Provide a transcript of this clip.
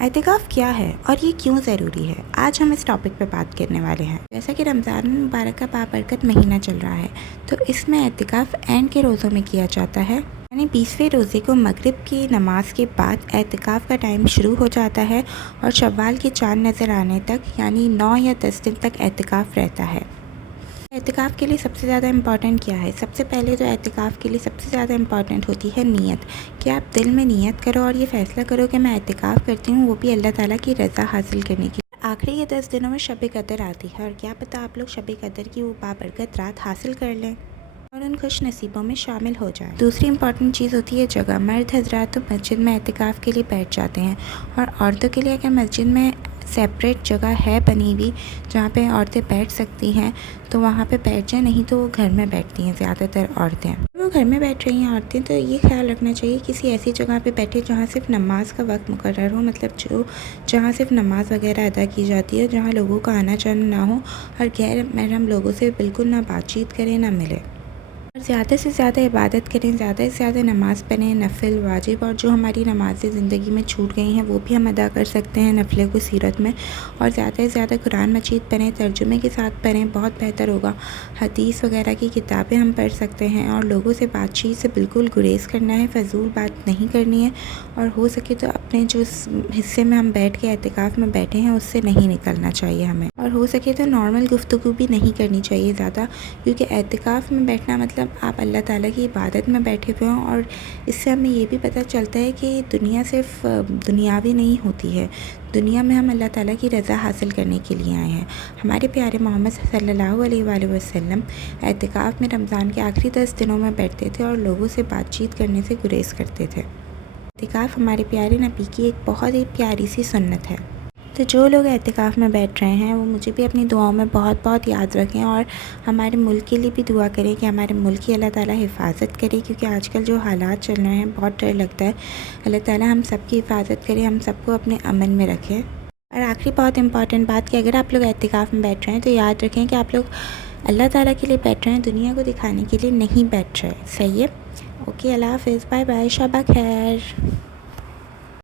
اعتکاف کیا ہے اور یہ کیوں ضروری ہے؟ آج ہم اس ٹاپک پہ بات کرنے والے ہیں۔ جیسا کہ رمضان مبارک کا بابرکت مہینہ چل رہا ہے تو اس میں اعتکاف عین کے روزوں میں کیا جاتا ہے، یعنی 20ویں روزے کو مغرب کی نماز کے بعد اعتکاف کا ٹائم شروع ہو جاتا ہے اور شوال کے چاند نظر آنے تک یعنی 9 یا 10 دن تک اعتکاف رہتا ہے۔ اعتکاف کے لیے سب سے زیادہ امپورٹنٹ کیا ہے؟ سب سے پہلے تو اعتکاف کے لیے سب سے زیادہ امپورٹنٹ ہوتی ہے نیت، کہ آپ دل میں نیت کرو اور یہ فیصلہ کرو کہ میں اعتکاف کرتی ہوں، وہ بھی اللہ تعالیٰ کی رضا حاصل کرنے کی۔ آخری کے 10 دنوں میں شب قدر آتی ہے اور کیا پتہ آپ لوگ شب قدر کی وہ بابرکت رات حاصل کر لیں اور ان خوش نصیبوں میں شامل ہو جائیں۔ دوسری امپورٹنٹ چیز ہوتی ہے جگہ۔ مرد حضرات تو مسجد میں اعتکاف کے لیے بیٹھ جاتے ہیں اور عورتوں کے لیے اگر مسجد میں سیپریٹ جگہ ہے بنی ہوئی جہاں پہ عورتیں بیٹھ سکتی ہیں تو وہاں پہ بیٹھ جائیں، نہیں تو وہ گھر میں بیٹھتی ہیں زیادہ تر عورتیں۔ وہ گھر میں بیٹھ رہی ہیں عورتیں تو یہ خیال رکھنا چاہیے کسی ایسی جگہ پہ بیٹھے جہاں صرف نماز کا وقت مقرر ہو، مطلب جہاں صرف نماز وغیرہ ادا کی جاتی ہے، جہاں لوگوں کا آنا جانا نہ ہو اور غیر محرم لوگوں سے بالکل نہ بات چیت کریں نہ ملے، اور زیادہ سے زیادہ عبادت کریں، زیادہ سے زیادہ نماز پڑھیں، نفل واجب، اور جو ہماری نمازیں زندگی میں چھوٹ گئی ہیں وہ بھی ہم ادا کر سکتے ہیں نفلیں کو سیرت میں، اور زیادہ سے زیادہ قرآن مجید پڑھیں، ترجمے کے ساتھ پڑھیں، بہت بہتر ہوگا۔ حدیث وغیرہ کی کتابیں ہم پڑھ سکتے ہیں اور لوگوں سے بات چیت سے بالکل گریز کرنا ہے، فضول بات نہیں کرنی ہے، اور ہو سکے تو اپنے جو حصے میں ہم بیٹھ کے اعتکاف میں بیٹھے ہیں اس سے نہیں نکلنا چاہیے ہمیں، اور ہو سکے تو نارمل گفتگو بھی نہیں کرنی چاہیے زیادہ، کیونکہ اعتکاف میں بیٹھنا مطلب آپ اللہ تعالیٰ کی عبادت میں بیٹھے ہوئے ہوں، اور اس سے ہمیں یہ بھی پتہ چلتا ہے کہ دنیا صرف دنیاوی نہیں ہوتی ہے، دنیا میں ہم اللہ تعالیٰ کی رضا حاصل کرنے کے لیے آئے ہیں۔ ہمارے پیارے محمد صلی اللہ علیہ وآلہ وسلم اعتکاف میں رمضان کے آخری 10 دنوں میں بیٹھتے تھے اور لوگوں سے بات چیت کرنے سے گریز کرتے تھے۔ اعتکاف ہمارے پیارے نبی کی ایک بہت ہی پیاری سی سنت ہے، تو جو لوگ اعتکاف میں بیٹھ رہے ہیں وہ مجھے بھی اپنی دعاؤں میں بہت بہت یاد رکھیں، اور ہمارے ملک کے لیے بھی دعا کریں کہ ہمارے ملک کی اللہ تعالیٰ حفاظت کرے، کیونکہ آج کل جو حالات چل رہے ہیں بہت ڈر لگتا ہے۔ اللہ تعالیٰ ہم سب کی حفاظت کرے، ہم سب کو اپنے امن میں رکھے۔ اور آخری بہت امپورٹنٹ بات کہ اگر آپ لوگ اعتکاف میں بیٹھ رہے ہیں تو یاد رکھیں کہ آپ لوگ اللہ تعالیٰ کے لیے بیٹھ رہے ہیں، دنیا کو دکھانے کے لیے نہیں بیٹھ رہے۔ صحیح ہے؟ اوکے، اللہ حافظ، بائے بائے، شب خیر۔